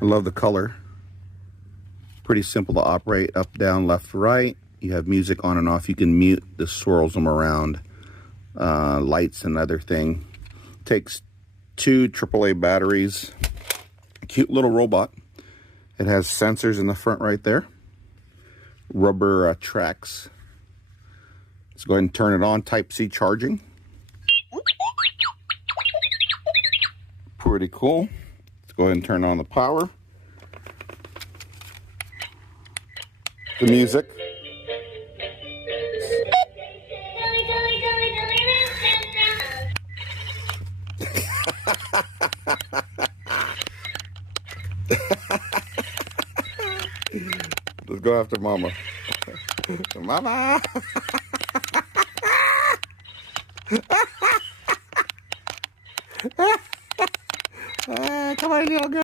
I love the color. Pretty simple to operate, up, down, left, right. You have music on and off. You can mute. This swirls them around. Lights, another thing. Takes 2 AAA batteries. Cute little robot. It has sensors in the front right there. Rubber tracks. Let's go ahead and turn it on. Type-C charging. Pretty cool. Let's go ahead and turn on the power. The music. Let's go after Mama. Mama! Come on, little girl.